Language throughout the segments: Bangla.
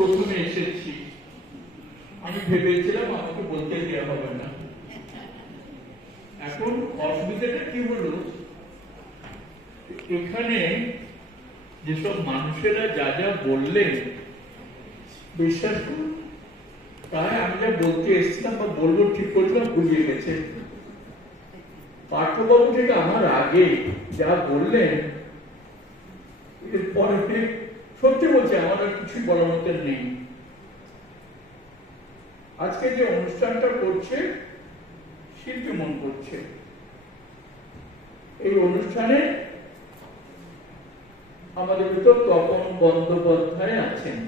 প্রথমে এসেছি, আমি ভেবেছিলাম আমাকে বলতে দেওয়া হবে না। এখন অসুবিধাটা কি হলো, এখানে যেসব মানুষেরা যা যা বললেন, বিশ্বাস করুন তাই আমি যা বলতে এসেছিলাম বা বলবো ঠিক করলাম বুঝিয়ে গেছে। পার্থবাবু থেকে আমার আগে যা বললেন, এরপরে সত্যি বলছে আমার আর কিছু বলার মতো নেই। আজকে যে অনুষ্ঠানটা করছে শিল্পী মন করছে, এই অনুষ্ঠানে আমাদের ভিতর তপন বন্দ্যোপাধ্যায় আছেন।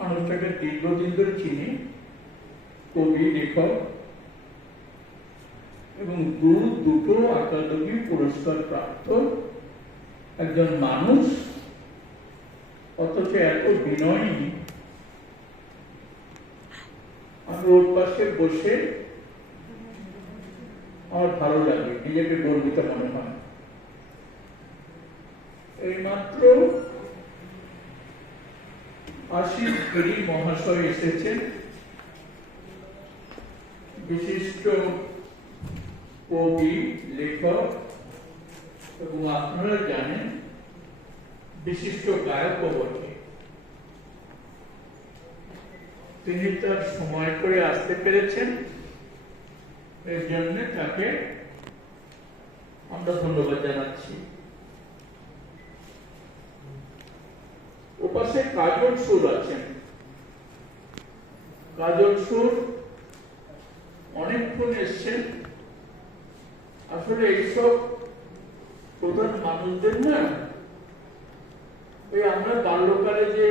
মানুষটাকে দীর্ঘদিন ধরে চিনি, কবি, লেখক এবং দুটো একাডেমি পুরস্কার প্রাপ্ত একজন মানুষ, অথচ এত বিনয়ী। আমি ওর পাশে বসে আমার ভালো লাগে, নিজেকে গর্বিত মনে হয়। এইমাত্র আশিস গিরি মহাশয় এসেছেন, বিশিষ্ট কবি, লেখক এবং আপনারা জানেন বিশিষ্ট গায়ক বটে। তিনি তার সময় করে আসতে পেরেছেন, এর জন্য তাকে আমরা ধন্যবাদ জানাচ্ছি। ওপাশে কাজল সুর আছেন। কাজল সুর অনেকক্ষণ এসছেন। আসলে এইসব প্রধান মানুষদের না, ওই আমরা বাল্যকালে যে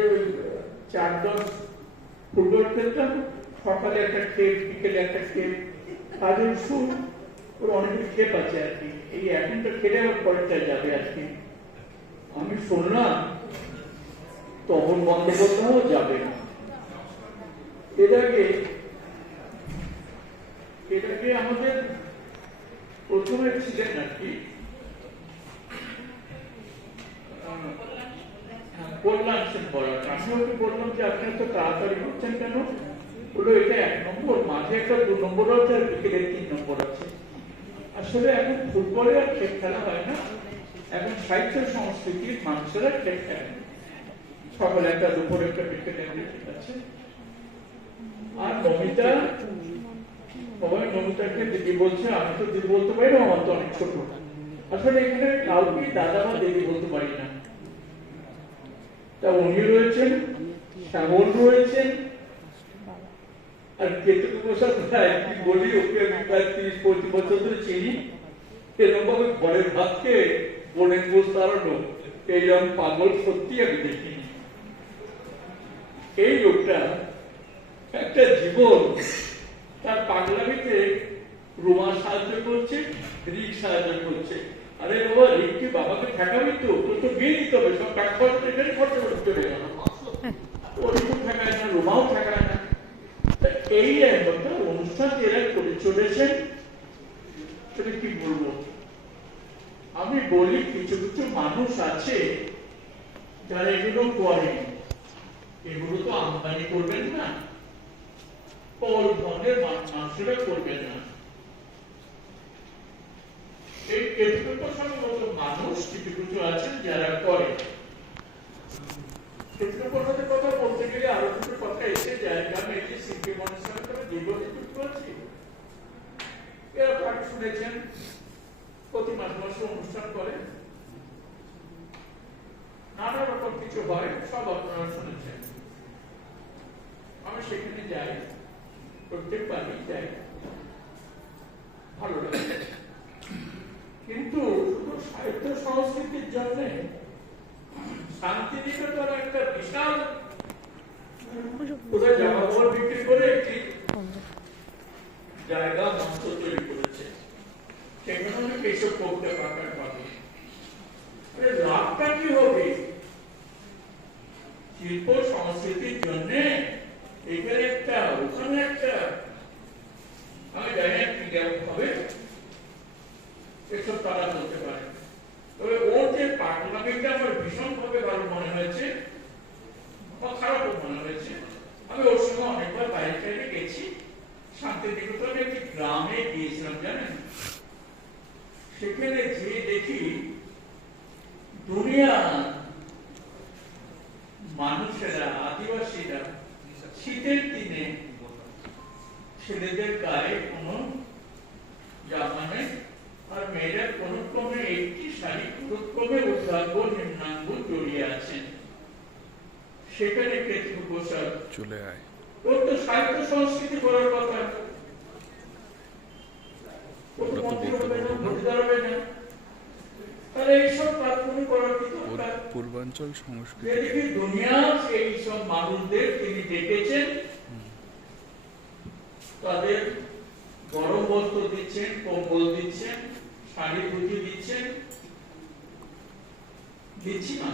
4-10 ফুটবল খেলতাম, সকালে একটা খেপ, বিকেলে একটা খেপ। কাজল সুর ওর অনেক খেপ আছে আর কি, এই এখনটা খেলে আবার পরেরটায় যাবে আর কি। আমি শুনলাম তপন বন্দ্যোপাধ্যায়ও যাবে। এর আগে আমাদের প্রথমে ছিলেন আর কি কল্যাণ সেন বলার। আমি ওকে বললাম যে আপনি এত তাড়াতাড়ি হচ্ছেন কেন? বললো এটা 1 নম্বর, মাঝে একটা 2 নম্বর আছে, আর বিকেলে 3 নম্বর আছে। আসলে এখন ফুটবলে আর খেলা হয় না, এখন সাহিত্য সংস্কৃতির মানুষেরা খেলে। সকালে একটা, দুপুরে একটা, বিকেলে একটা, ঠিক আছে। আর নমিতা, সবাই নমিতাকে দিদি বলছে, আমি তো দিদি বলতে পারি না, আমার তো অনেক ছোট। আসলে এখানে কাউকে দাদা বা দিদি বলতে পারি না। তা উনি রয়েছেন, শ্যামল রয়েছেন, আর কেতকী প্রসাদ রায়, কি বলি, ওকে আমি প্রায় 30-35 বছর ধরে চিনি। এরকম ভাবে ঘরের ভাতকে বোনের বোঝ তাড়ানো, এইরকম পাগল সত্যি আমি দেখিনি। এই লোকটা একটা জীবন, তার পাগলামিতে রোমা সাহায্য করছে, রিক সাহায্য করছে। আরে বাবা, রিক কি বাবাকে ঠেকাবি? তো তোর তো বিয়ে দিতে হবে, সব টাকা খরচ এখানে খরচ করে চলে গেল। ওরকম ঠেকায় না, রোমাও ঠেকায় না। এই একটা অনুষ্ঠান এরা করে চলেছেন, সেটা কি বলবো। আমি বলি কিছু কিছু মানুষ আছে যারা এগুলো করেন, এগুলো তো আমদানি করবেন না, ওর ধরনের মানুষেরা করবেন না। এই কেতকী প্রসাদের মতো মানুষ কিছু কিছু আছেন যারা করে। কেতকী প্রসাদের কথা বলতে গেলে আরো কিছু কথা এসে যায়। আমি এই যে শিল্পী মনের সঙ্গে জীবনে যুক্ত আছি, এরা পাঠ শুনেছেন, প্রতি মাসে অনুষ্ঠান করে, নানা রকম কিছু হয়, সব আপনারা শুনেছেন। আমি সেখানে যাই, প্রত্যেকবারই যাই, ভালো লাগে। কিন্তু শুধু সাহিত্য সংস্কৃতির জন্য শান্তিনিকেতন একটা বিশাল কোথায় জামা কাপড় বিক্রি করে একটি জায়গা মঞ্চ তৈরি করেছে, সেখানে অনেক এইসব করতে পারবেন। লাভটা কি হবে? শিল্প সংস্কৃতির জন্য এখানে একটা, ওখানে একটা, আমি জানি না কি কেমন হবে, এসব তারা বলতে পারে। তবে ওর যে পাগলামিটা আমার ভীষণ ভাবে ভালো মনে হয়েছে, আমি ওর সঙ্গে অনেকবার বাইরে টাইরে গেছি। শান্তিনিকেতনে একটি গ্রামে গিয়েছিলাম জানেন, সেখানে যে দেখি দুনিয়া মানুষেরা, আদিবাসীরা শীতের দিনে ছেলেদের গায়ে কোনো জামা নেই, আর মেয়েরা কোন ক্রমে একটি শাড়ি ক্রমে উদ্ভাগ্য নিম্নাঙ্গ জড়িয়ে আছেন। সেখানে কেতু প্রসাদ চলে আয়, ওর তো সাহিত্য সংস্কৃতি করার কথা, পূর্বাঞ্চল সংস্কৃতি দুনিয়া সেই সব মানুষদের তিনি ডেকেছেন, তাদের গরম বস্ত্র দিচ্ছেন, কম্বল দিচ্ছেন, শাড়ি ধুতি দিচ্ছেন, দিচ্ছি না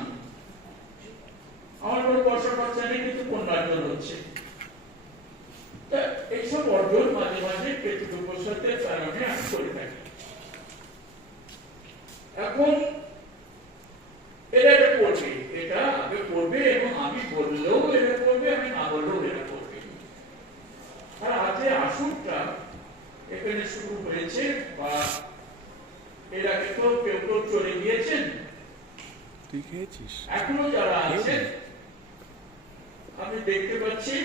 আমার কোনো পয়সা খরচা নেই, কিন্তু পুণ্যার্জন হচ্ছে। এইসব অর্জন মাঝে মাঝে কেতু প্রসাদের কারণে আমি করে থাকি। এখন এরা এটা করবে, এটা আগে করবে, এবং আমি বললেও এরা করবে, আমি না বললেও এরা করবে। আর আজ আসুকটা এখানে শুরু হয়েছে, বা এর আগে তো কেউ কেউ চলে গিয়েছেন, তুই খেয়েছিস, এখনো যারা আছেন আমি দেখতে পাচ্ছি।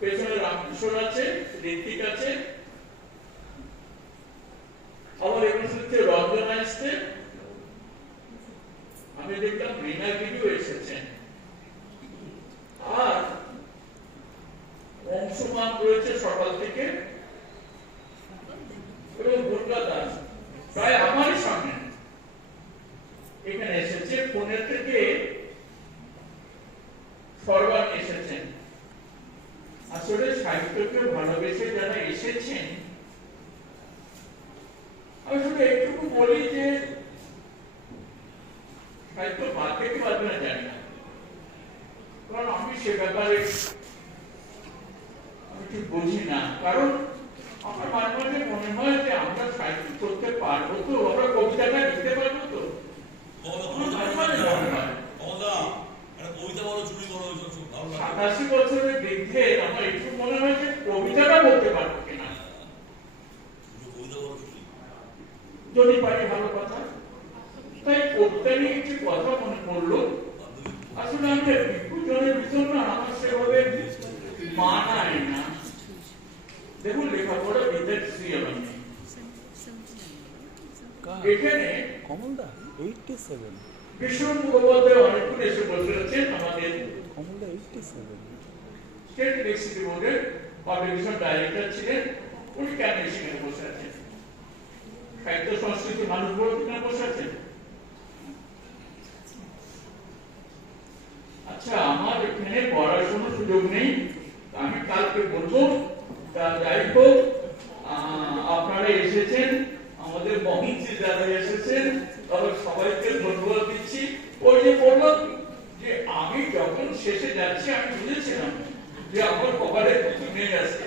পেছনে রামকিশোর আছে, ঋত্বিক আছে, আবার এখানে হচ্ছে রঞ্জন আসছে, আমি দেখলাম মীনাগিরিও এসেছেন, আর অংশমান রয়েছে সকাল থেকে, এবং দুর্গা দাস প্রায় আমারই সামনে এখানে এসেছে। পুনে থেকে সর্বান এসেছেন। আসলে সাহিত্যকে ভালোবেসে যারা এসেছেন, আমি শুধু একটুকু বলি যে সাহিত্য বাদ থেকে পারবে না জানি না, কারণ আমি সে ব্যাপারে আমি ঠিক বুঝি না। কারণ আমার মাঝে মাঝে মনে হয় যে আমরা সাহিত্য করতে পারবো তো, আমরা কবিতাটা লিখতে পারবো তো। সাতাশি বছরের বৃদ্ধে আমার একটু মনে হয় যে কবিতাটা বলতে পারবো কিনা, যদি পারি ভালো কথা। তাই কবিতা নিয়ে একটি কথা মনে পড়লো। আসলে আমি বিজ্ঞজনের ভিতর না আমার সেভাবে মানায় না। দেখুন, লেখাপড়া বিদ্যার শ্রী আমার নেই। এখানে কমলদা 87 বিষ্ণু মুখোপাধ্যায় অনেকক্ষণ এসে বসে আছেন, আমাদের কমলদা 87 স্টেট ইলেকট্রিসিটি বোর্ডের পাবলিকেশন ডাইরেক্টর ছিলেন। উনি কেন সেখানে বসে আছেন? সাহিত্য সংস্কৃতি মানুষ বলতে কেন বসে আছেন? আচ্ছা, আমার এখানে পড়াশোনার সুযোগ নেই, আমি কালকে বলবো। যাই হোক, আপনারা এসেছেন, আমাদের মহিষী যারা এসেছেন, তাদের সবাইকে ধন্যবাদ দিচ্ছি। ওই যে বললাম যে আমি যখন শেষে যাচ্ছি, আমি বুঝেছিলাম যে আমার কপালে কিছু নেই আছে।